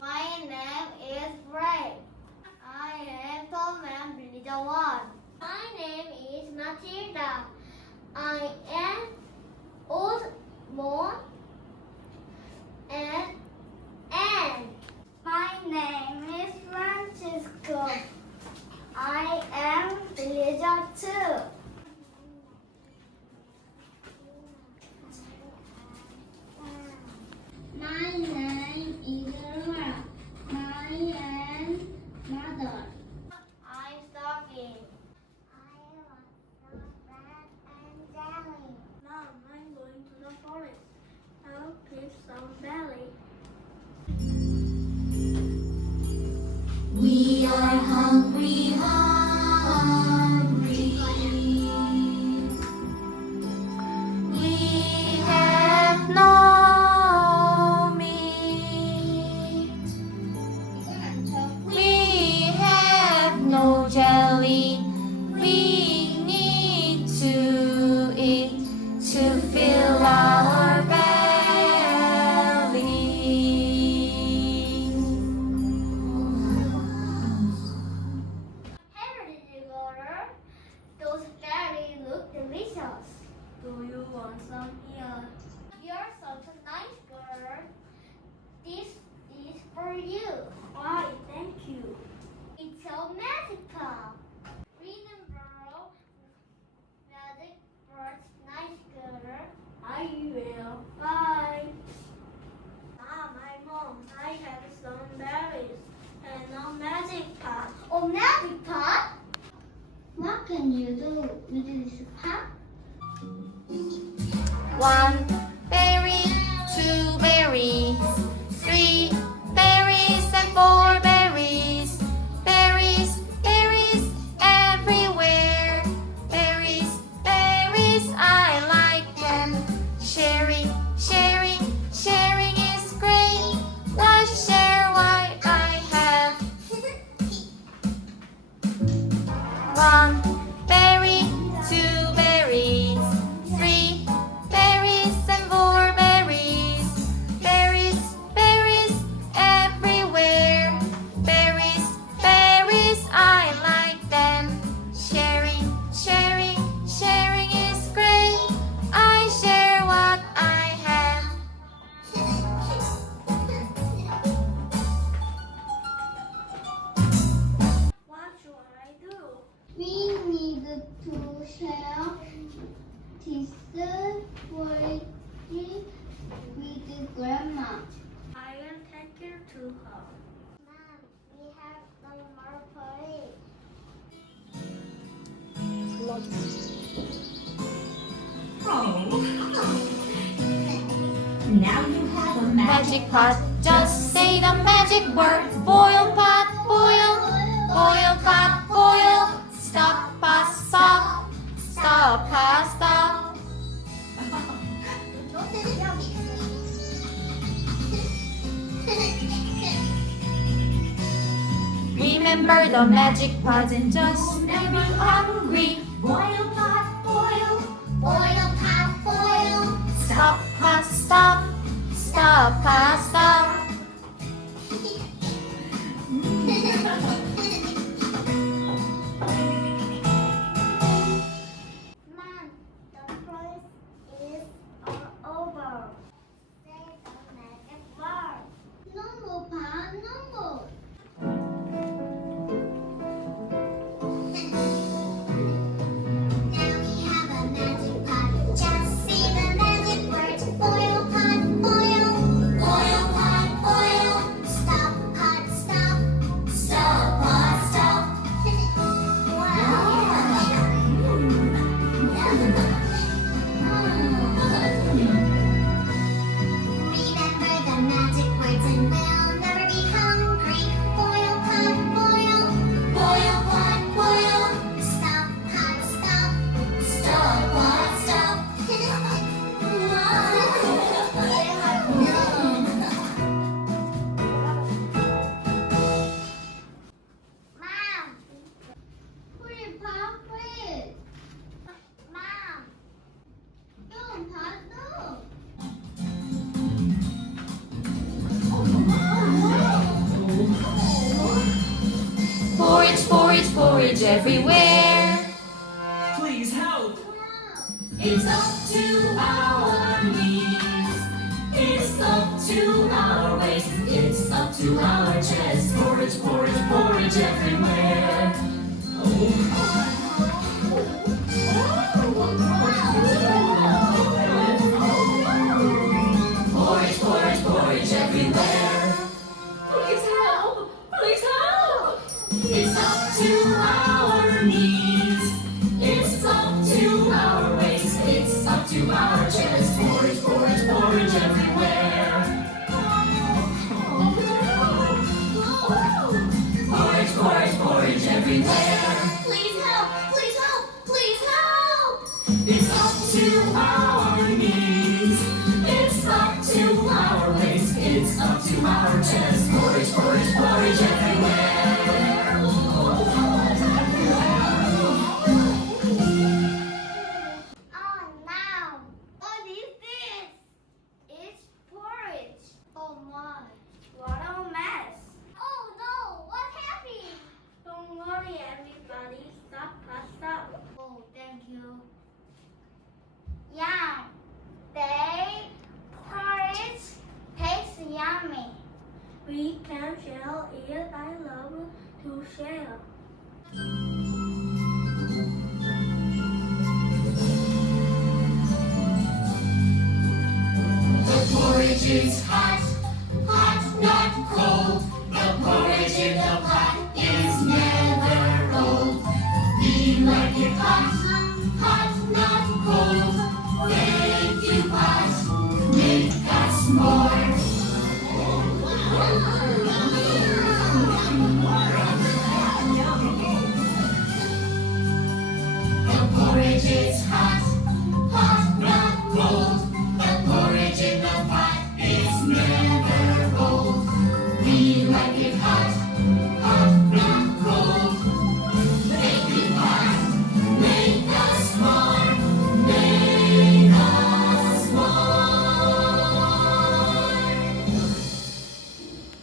My name is Ray. I am Tom and Bleeder One. My name is Matilda. I am Osmond and Anne. My name is Francisco. I am Bleeder Two. My name is Laura. I am mother. I'm talking. I want some bread and jelly. Mom, I'm going to the forest. I'll pick some berry. We are hungry, hungry. We have no meat. We have no jelly. We need to eat to fill our bellies. Hello, little girl. Those berries look delicious. Do you want some here? You're such a nice girl. This is for you. Why, thank you. It's so magical. Remember, magic words, nice girl. I will. Bye. Mom, I have some berries and a magic pot. Oh, magic pot? What can you do with this pot? 1 berry, 2 berries, 3 berries and 4 berries. Berries, berries everywhere. Berries, berries, I like them. Sharing, sharing, sharing is great. Let's share what I have. 1 berry, 2 berries, 3 berries and 4 berries. Berries, berries everywhere. Berries, berries, I like them. Sharing, sharing, sharing is great. I share what I have. What should I do? We need to share this with Grandma. I will take her to her. Mom, we have no more police. Now you have a Magic pot, just say the magic word. Boil pot, boil, boil pot, boil. Stop pot, stop, stop pot, stop. Remember the magic pot and just never hungry. boil pot, boil. Boil, pot, boil. Stop pot, stop, stop pot, stop. Mom, the police is all over. Say the magic word. No more, Pa, no more. Now we have a magic pot. Just say the magic word. Boil pot, boil. Boil everywhere. Please help! It's up to our knees. It's up to our waist. It's up to our chest. Porridge, porridge, porridge everywhere. Porridge, porridge, porridge everywhere. Please help! Please help! It's up to our knees. It's up to our waist. It's up to our chest. Porridge, porridge, porridge everywhere. Porridge, porridge, porridge everywhere. Please help! Please help! Please help! It's up to our knees. It's up to our waist. It's up to our chest. Porridge, porridge, porridge everywhere. Oh no! What is this? It's porridge. Oh my! What a mess! Oh no! What happened? Don't worry, everybody. Stop, stop. Oh, thank you. Yum! They porridge tastes yummy. We can share it. I love to share. The porridge is hot.